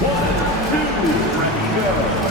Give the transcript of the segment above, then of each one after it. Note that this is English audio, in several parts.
1, 2, ready, go.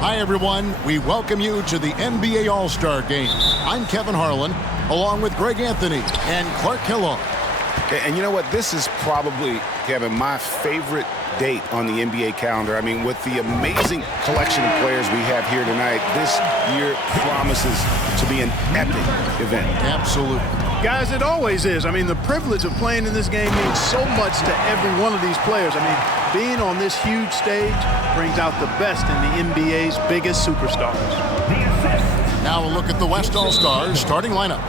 Hi, everyone. We welcome you to the NBA All-Star Game. I'm Kevin Harlan, along with Greg Anthony and Clark Kellogg. And you know what? This is probably, Kevin, my favorite date on the NBA calendar. I mean, with the amazing collection of players we have here tonight, this year promises to be an epic event. Absolutely. Guys, it always is. I mean, the privilege of playing in this game means so much to every one of these players. I mean, being on this huge stage brings out the best in the NBA's biggest superstars. Now a look at the West All-Stars starting lineup.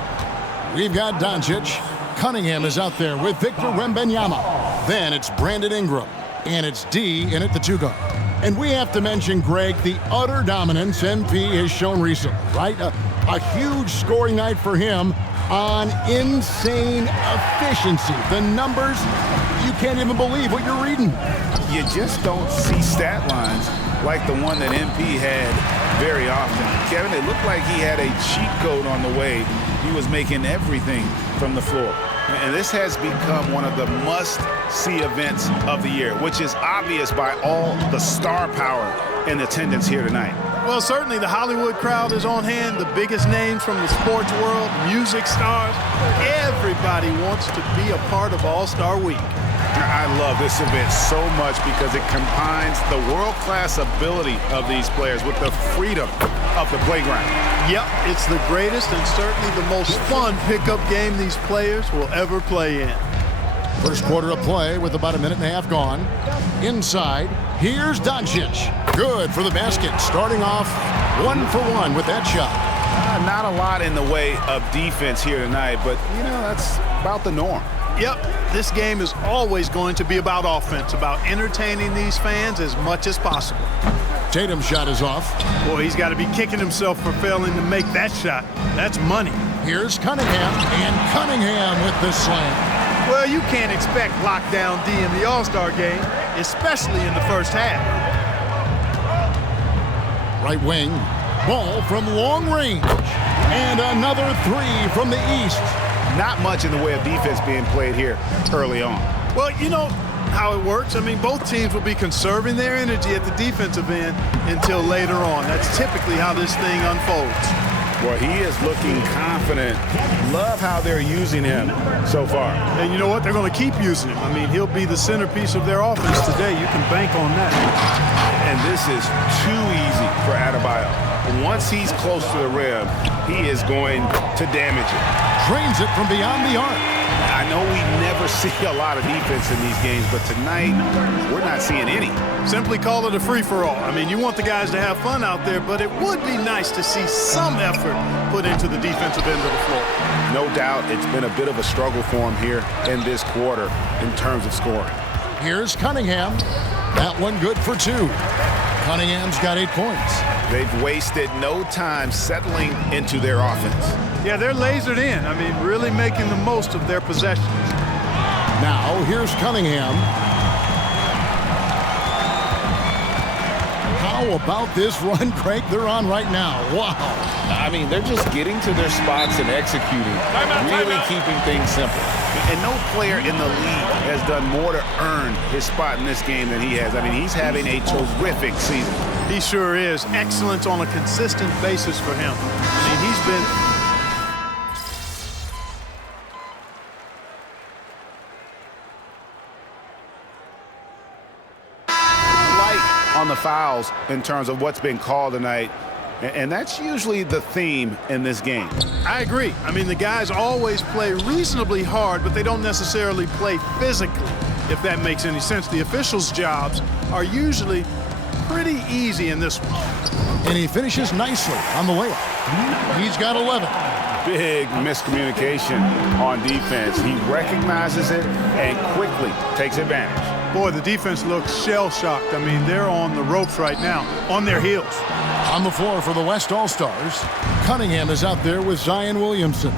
We've got Doncic. Cunningham is out there with Victor Wembanyama. Then it's Brandon Ingram. And it's D in at the two guard. And we have to mention, Greg, the utter dominance MP has shown recently, right? A huge scoring night for him on insane efficiency. The numbers, you can't even believe what you're reading. You just don't see stat lines like the one that MP had very often. Kevin, it looked like he had a cheat code on the way he was making everything from the floor. And this has become one of the must-see events of the year, which is obvious by all the star power in attendance here tonight. Well, certainly the Hollywood crowd is on hand, the biggest names from the sports world, music stars. Everybody wants to be a part of All-Star Week. I love this event so much because it combines the world-class ability of these players with the freedom of the playground. Yep, it's the greatest and certainly the most fun pickup game these players will ever play in. First quarter of play with about a minute and a half gone. Inside, here's Doncic. Good for the basket, starting off 1 for 1 with that shot. Not a lot in the way of defense here tonight, but, you know, that's about the norm. Yep, this game is always going to be about offense, about entertaining these fans as much as possible. Tatum's shot is off. Boy, he's got to be kicking himself for failing to make that shot. That's money. Here's Cunningham, and Cunningham with the slam. Well, you can't expect lockdown D in the All-Star game, especially in the first half. Right wing, ball from long range, and another three from the east. Not much in the way of defense being played here early on. Well, you know how it works. I mean, both teams will be conserving their energy at the defensive end until later on. That's typically how this thing unfolds. Well, he is looking confident. Love how they're using him so far. And you know what? They're going to keep using him. I mean, he'll be the centerpiece of their offense today. You can bank on that. And this is too easy for Adebayo. Once he's close to the rim, he is going to damage it. Drains it from beyond the arc. I know we never see a lot of defense in these games, but tonight we're not seeing any. Simply call it a free-for-all. I mean, you want the guys to have fun out there, but it would be nice to see some effort put into the defensive end of the floor. No doubt it's been a bit of a struggle for him here in this quarter in terms of scoring. Here's Cunningham. That one good for 2. Cunningham's got 8 points. They've wasted no time settling into their offense. Yeah, they're lasered in. I mean, really making the most of their possessions. Now, here's Cunningham. How about this run, Craig, they're on right now? Wow. I mean, they're just getting to their spots and executing, really keeping things simple. And no player in the league has done more to earn his spot in this game than he has. I mean, he's having a terrific season. He sure is. Excellence on a consistent basis for him. I mean, he's been... on the fouls in terms of what's been called tonight. And that's usually the theme in this game. I agree. I mean, the guys always play reasonably hard, but they don't necessarily play physically, if that makes any sense. The officials' jobs are usually pretty easy in this one. And he finishes nicely on the layup. He's got 11. Big miscommunication on defense. He recognizes it and quickly takes advantage. Boy, the defense looks shell-shocked. I mean, they're on the ropes right now, on their heels. On the floor for the West All-Stars, Cunningham is out there with Zion Williamson.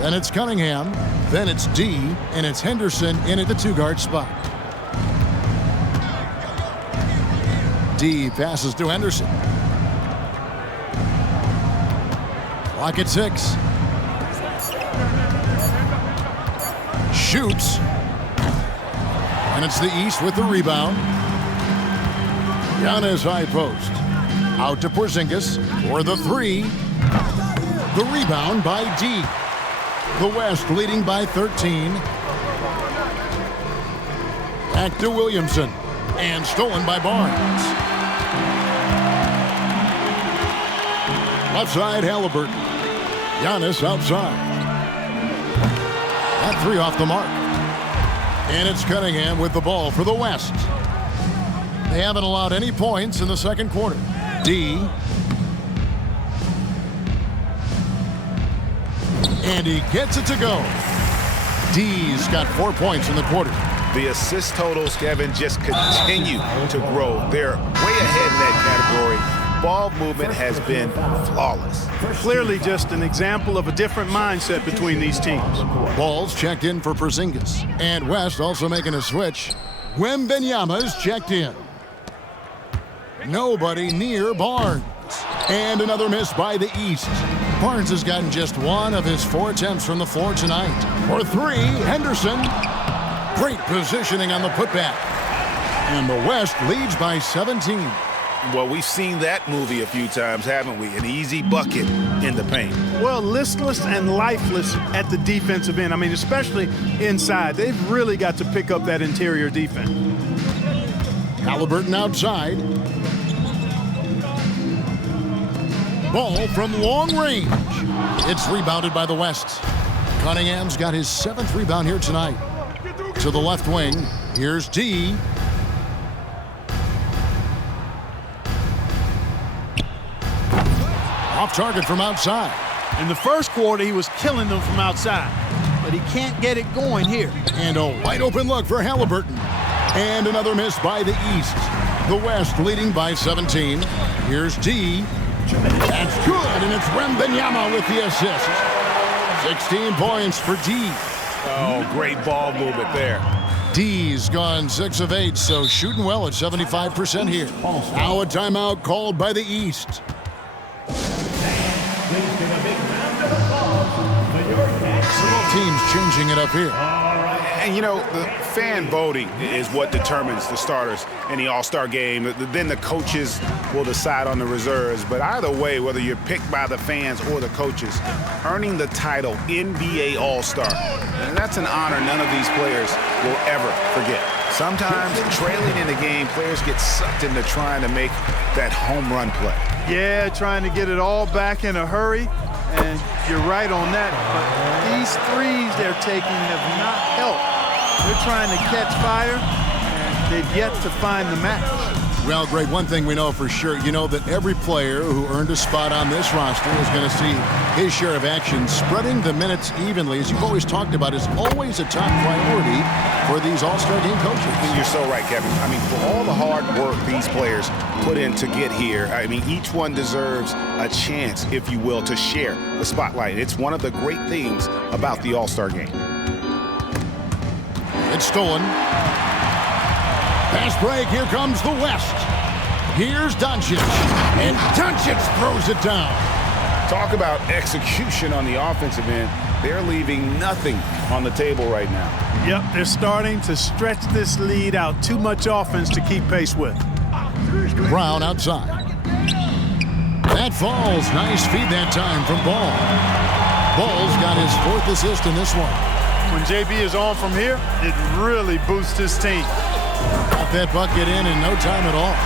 Then it's Cunningham, then it's D, and it's Henderson in at the two-guard spot. D passes to Henderson. Clock at 6. Shoots. And it's the East with the rebound. Giannis high post. Out to Porzingis for the 3. The rebound by D. The West leading by 13. Back to Williamson. And stolen by Barnes. Left side, Halliburton. Giannis outside. That 3 off the mark. And it's Cunningham with the ball for the West. They haven't allowed any points in the second quarter. D. And he gets it to go. D's got 4 points in the quarter. The assist totals, Kevin, just continue to grow. They're way ahead in that category. Ball movement has been flawless. Clearly just an example of a different mindset between these teams. Ball's checked in for Porzingis. And West also making a switch. Wembanyama's checked in. Nobody near Barnes. And another miss by the East. Barnes has gotten just 1 of his 4 attempts from the floor tonight. For 3, Henderson. Great positioning on the putback. And the West leads by 17. Well, we've seen that movie a few times, haven't we? An easy bucket in the paint. Well, listless and lifeless at the defensive end. I mean, especially inside. They've really got to pick up that interior defense. Halliburton outside. Ball from long range. It's rebounded by the West. Cunningham's got his 7th rebound here tonight. To the left wing, here's D. Off target from outside. In the first quarter, he was killing them from outside, but he can't get it going here. And a wide open look for Halliburton. And another miss by the East. The West leading by 17. Here's D. That's good, and it's Wembanyama with the assist. 16 points for D. Oh, great ball movement there. D's gone 6 of 8, so shooting well at 75% here. Now a timeout called by the East. Several teams changing it up here. And, you know, the fan voting is what determines the starters in the All-Star game. Then the coaches will decide on the reserves. But either way, whether you're picked by the fans or the coaches, earning the title NBA All-Star, and that's an honor none of these players will ever forget. Sometimes trailing in the game, players get sucked into trying to make that home run play. Yeah, trying to get it all back in a hurry. And you're right on that. But these threes they're taking have not helped. They're trying to catch fire, and they've yet to find the match. Well, Greg, one thing we know for sure, you know that every player who earned a spot on this roster is going to see his share of action. Spreading the minutes evenly, as you've always talked about, is always a top priority for these All-Star game coaches. You're so right, Kevin. I mean, for all the hard work these players put in to get here, I mean, each one deserves a chance, if you will, to share the spotlight. It's one of the great things about the All-Star game. It's stolen. Fast break, here comes the West. Here's Doncic, and Doncic throws it down. Talk about execution on the offensive end. They're leaving nothing on the table right now. Yep, they're starting to stretch this lead out. Too much offense to keep pace with. Brown outside. That falls. Nice feed that time from Ball. Ball's got his 4th assist in this one. When JB is on from here, it really boosts his team. Got that bucket in no time at all.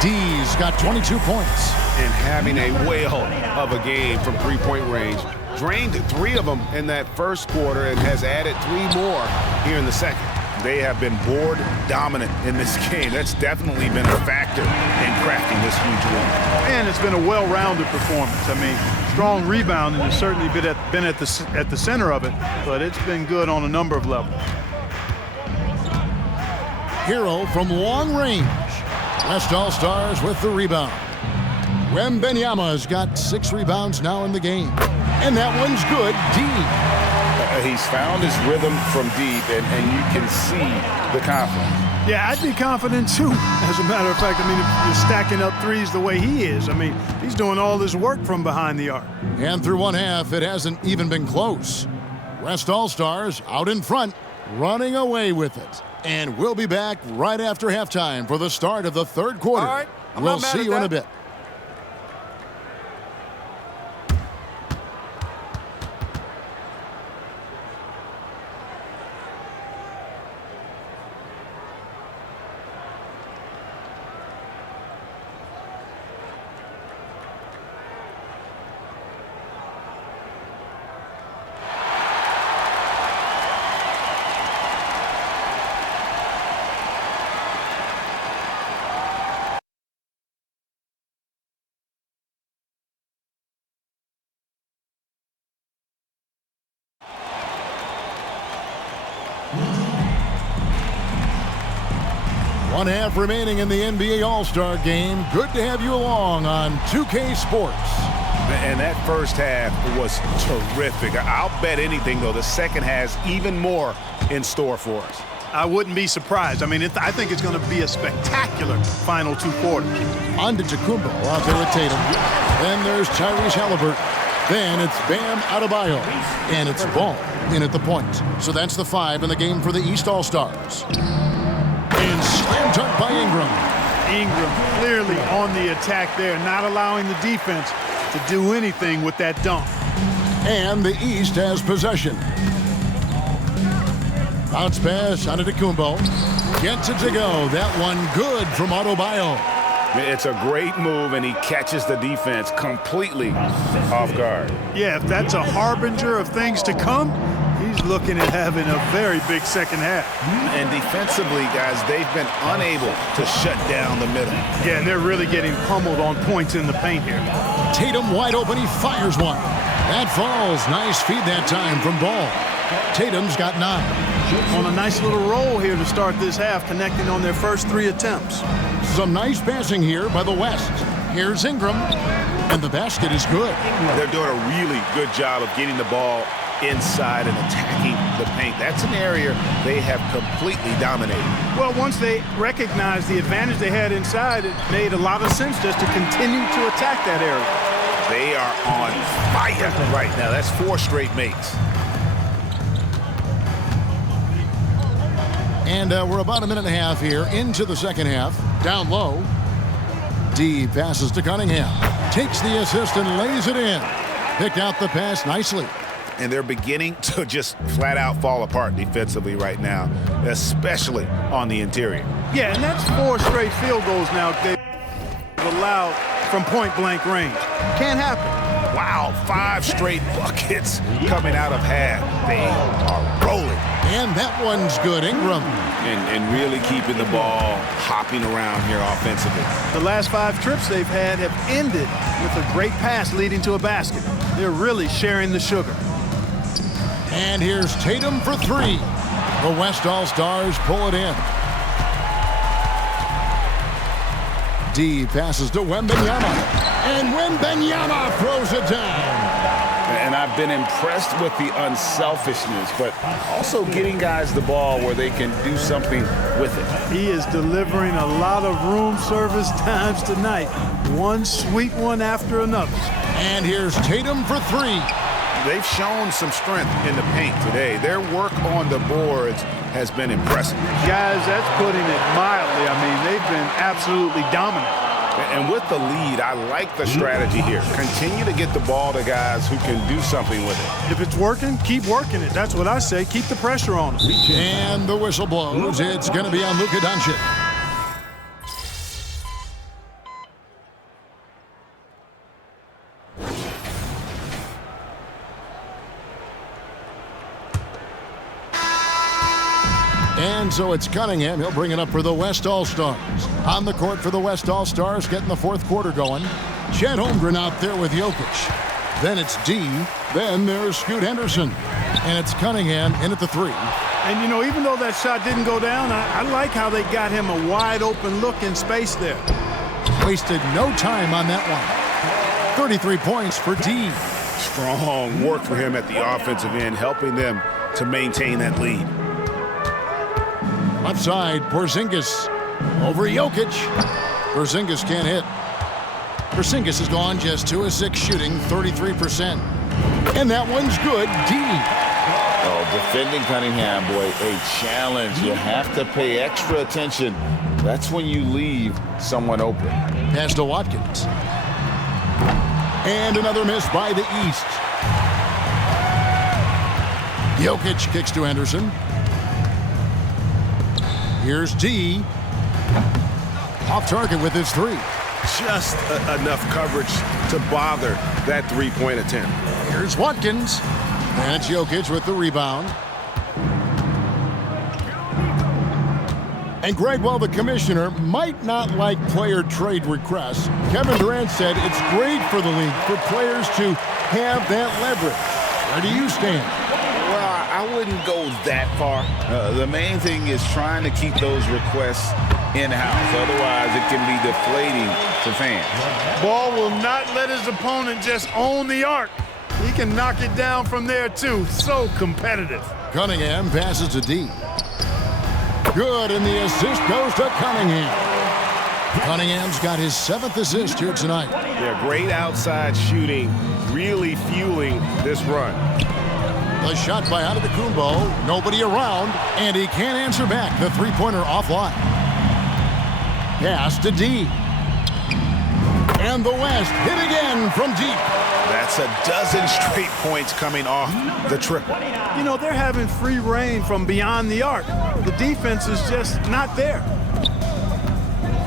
D's got 22 points. And having a whale of a game from three-point range. Drained 3 of them in that first quarter and has added 3 more here in the second. They have been board dominant in this game. That's definitely been a factor in crafting this huge win. And it's been a well-rounded performance. I mean, strong rebounding has certainly been at the center of it, but it's been good on a number of levels. Hero from long range. West All-Stars with the rebound. Wembanyama's got 6 rebounds now in the game. And that one's good. D. He's found his rhythm from deep, and you can see the confidence. Yeah, I'd be confident too. As a matter of fact, I mean, if you're stacking up threes the way he is, I mean, he's doing all this work from behind the arc. And through one half, it hasn't even been close. West All-Stars out in front, running away with it. And we'll be back right after halftime for the start of the third quarter. All right, we'll see you in a bit. One half remaining in the NBA All-Star Game. Good to have you along on 2K Sports. And that first half was terrific. I'll bet anything, though, the second has even more in store for us. I wouldn't be surprised. I mean, I think it's going to be a spectacular final 2 quarters. Antetokounmpo out there with Tatum. Then there's Tyrese Halliburton. Then it's Bam Adebayo. And it's Ball in at the point. So that's the 5 in the game for the East All-Stars. And slam dunk by Ingram. Ingram clearly on the attack there, not allowing the defense to do anything with that dunk. And the East has possession. Bounce pass, Antetokounmpo. Gets it to go. That one good from Adebayo. It's a great move, and he catches the defense completely off guard. Yeah, if that's a harbinger of things to come, he's looking at having a very big second half. And defensively, guys, they've been unable to shut down the middle. Yeah, and they're really getting pummeled on points in the paint here. Tatum wide open. He fires one. That falls. Nice feed that time from Ball. Tatum's got 9. On a nice little roll here to start this half, connecting on their first 3 attempts. Some nice passing here by the West. Here's Ingram. And the basket is good. They're doing a really good job of getting the ball inside and attacking the paint. That's an area they have completely dominated. Well, once they recognized the advantage they had inside, it made a lot of sense just to continue to attack that area. They are on fire right now. That's 4 straight makes. And we're about a minute and a half here into the second half. Down low. D passes to Cunningham. Takes the assist and lays it in. Picked out the pass nicely. And they're beginning to just flat out fall apart defensively right now, especially on the interior. Yeah, and that's 4 straight field goals now they've allowed from point-blank range. Can't happen. Wow, 5 straight buckets coming out of half. They are rolling. And that one's good. Ingram. And really keeping the ball hopping around here offensively. The last 5 trips they've had have ended with a great pass leading to a basket. They're really sharing the sugar. And here's Tatum for 3. The West All-Stars pull it in. D passes to Wembanyama. And Wembanyama throws it down. And I've been impressed with the unselfishness, but also getting guys the ball where they can do something with it. He is delivering a lot of room service times tonight. One sweet one after another. And here's Tatum for 3. They've shown some strength in the paint today. Their work on the boards has been impressive. Guys, that's putting it mildly. I mean, they've been absolutely dominant. And with the lead, I like the strategy here. Continue to get the ball to guys who can do something with it. If it's working, keep working it. That's what I say. Keep the pressure on them. And the whistle blows. It's going to be on Luka Doncic. So it's Cunningham. He'll bring it up for the West All-Stars. On the court for the West All-Stars, getting the fourth quarter going. Chet Holmgren out there with Jokic. Then it's D. Then there's Scoot Henderson. And it's Cunningham in at the 3. And, you know, even though that shot didn't go down, I like how they got him a wide-open look in space there. Wasted no time on that one. 33 points for D. Strong work for him at the offensive end, helping them to maintain that lead. Left side, Porzingis over Jokic. Porzingis can't hit. Porzingis has gone just 2 of 6 shooting, 33%. And that one's good. D. Oh, defending Cunningham, boy, a challenge. You have to pay extra attention. That's when you leave someone open. Pass to Watkins. And another miss by the East. Jokic kicks to Henderson. Here's D. Off target with his 3. Just enough coverage to bother that three-point attempt. Here's Watkins. And it's Jokic with the rebound. And Greg, while the commissioner might not like player trade requests, Kevin Durant said it's great for the league for players to have that leverage. Where do you stand? Well, I wouldn't go that far. The main thing is trying to keep those requests in-house. Otherwise, it can be deflating to fans. Ball will not let his opponent just own the arc. He can knock it down from there, too. So competitive. Cunningham passes to D. Good, and the assist goes to Cunningham. Cunningham's got his 7th assist here tonight. Yeah, great outside shooting, really fueling this run. The shot by Antetokounmpo, nobody around, and he can't answer back. The three-pointer offline. Pass to D. And the West hit again from deep. That's a dozen straight points coming off the triple. You know, they're having free reign from beyond the arc. The defense is just not there.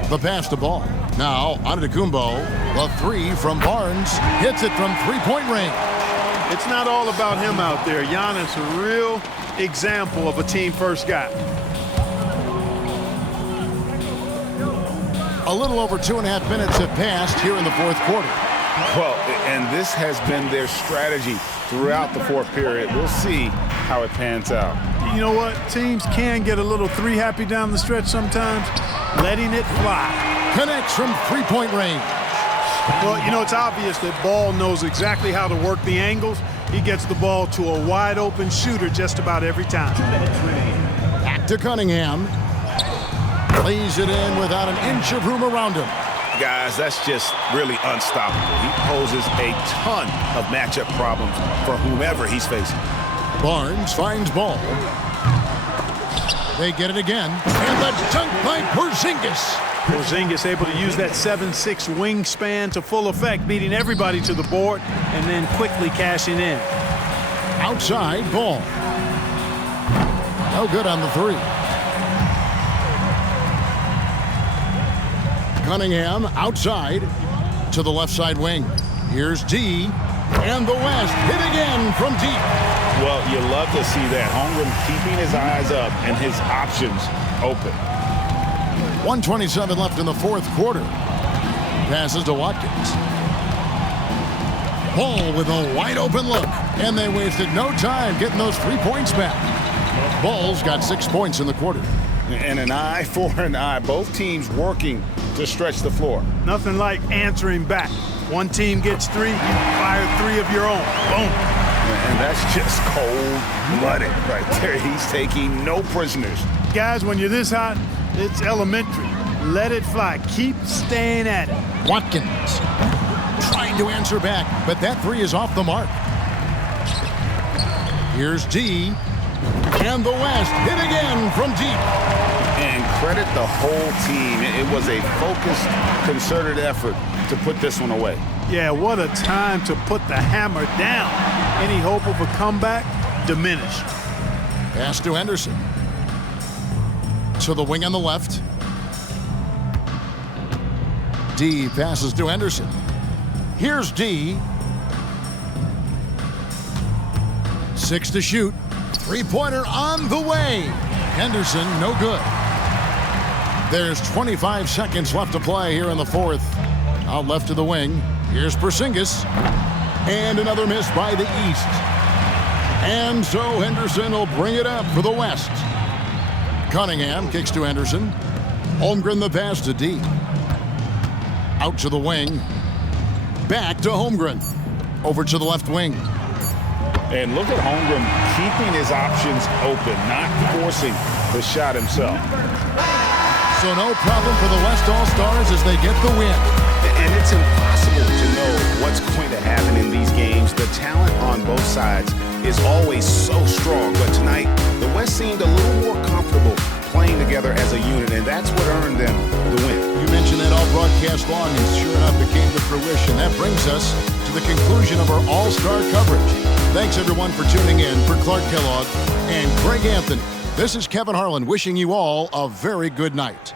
The pass to Ball. Now, Antetokounmpo, the 3 from Barnes, hits it from three-point range. It's not all about him out there. Giannis, a real example of a team-first guy. A little over 2.5 minutes have passed here in the fourth quarter. Well, and this has been their strategy throughout the fourth period. We'll see how it pans out. You know what? Teams can get a little three-happy down the stretch sometimes. Letting it fly. Connects from three-point range. Well, you know, it's obvious that Ball knows exactly how to work the angles. He gets the ball to a wide-open shooter just about every time. Back to Cunningham. Lays it in without an inch of room around him. Guys, that's just really unstoppable. He poses a ton of matchup problems for whomever he's facing. Barnes finds Ball. They get it again. And the dunk by Porzingis. Porzingis able to use that 7'6" wingspan to full effect, beating everybody to the board and then quickly cashing in. Outside, Ball. No good on the 3. Cunningham outside to the left side wing. Here's D. And the West hit again from deep. Well, you love to see that. Holmgren keeping his eyes up and his options open. 1:27 left in the fourth quarter. Passes to Watkins. Ball with a wide open look. And they wasted no time getting those 3 points back. Ball's got 6 points in the quarter. And an eye for an eye. Both teams working to stretch the floor. Nothing like answering back. One team gets 3, you fire 3 of your own. Boom. And that's just cold-blooded right there. He's taking no prisoners. Guys, when you're this hot, it's elementary. Let it fly. Keep staying at it. Watkins trying to answer back, but that 3 is off the mark. Here's D. And the West hit again from deep. And credit the whole team. It was a focused, concerted effort to put this one away. Yeah, what a time to put the hammer down. Any hope of a comeback diminished. Pass to Henderson. To the wing on the left. D passes to Henderson. Here's D. 6 to shoot. Three-pointer on the way. Henderson, no good. There's 25 seconds left to play here in the fourth. Out left to the wing. Here's Porzingis. And another miss by the East. And so Henderson will bring it up for the West. Cunningham kicks to Henderson. Holmgren the pass to D. Out to the wing. Back to Holmgren. Over to the left wing. And look at Holmgren keeping his options open, not forcing the shot himself. So no problem for the West All-Stars as they get the win. And it's impossible to know what's going to happen in these games. The talent on both sides is always so strong. But tonight, the West seemed a little more comfortable playing together as a unit, and that's what earned them the win. You mentioned that all broadcast long, and sure enough, it came to fruition. That brings us to the conclusion of our All-Star coverage. Thanks, everyone, for tuning in. For Clark Kellogg and Greg Anthony, this is Kevin Harlan wishing you all a very good night.